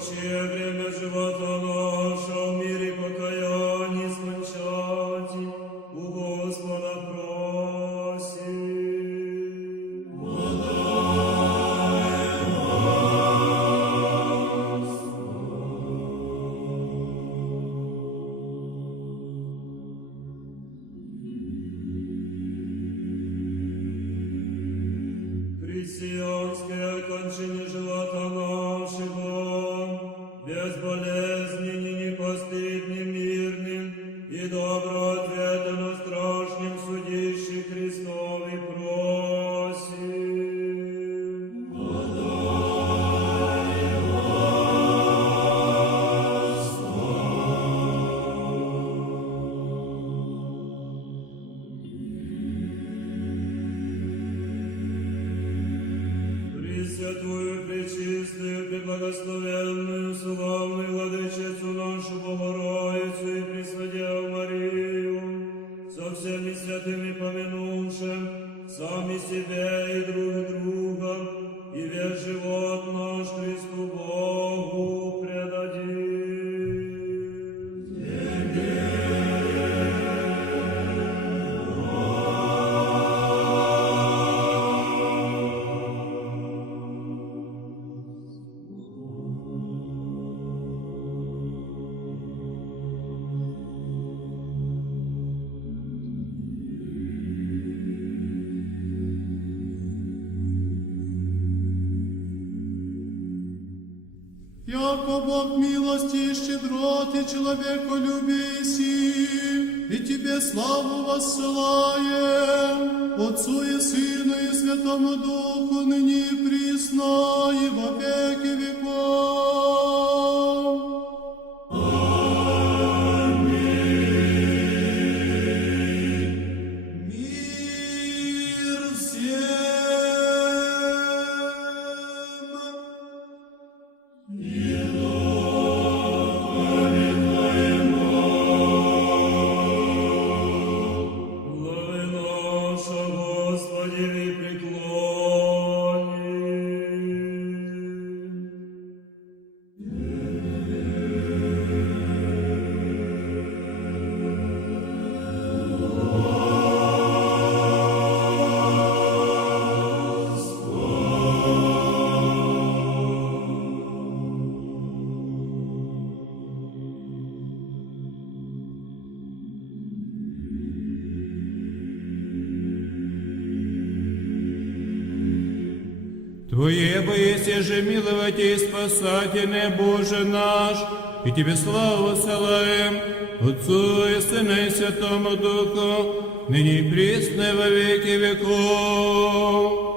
Прочее время живота нашего в мире покаяния скончать, у Господа просим. Христианское кончине живота нашего, безболезненным, непостыдным, мирным и доброответно страшным судище Христови просим. Пресвятую, пречистую, преблагословенную, славную Владычицу нашу Богородицу и Преснодеву Марию, со всеми святыми помянувшим, сами себе и друг друга, и весь живот наш Христу Богу предадим. Яко Бог милости и щедроты человеколюбия си, и Тебе славу воссылаем, Отцу и Сыну и Святому Духу, ныне и присно, и во веки веков. Аминь. Мир всем. Глави наша, Господи, преклоним. Твое боеся же миловать и спасательный Боже наш, и Тебе славу ссылаем, Отцу и Сыну и Святому Духу, ныне и присно во веки веков.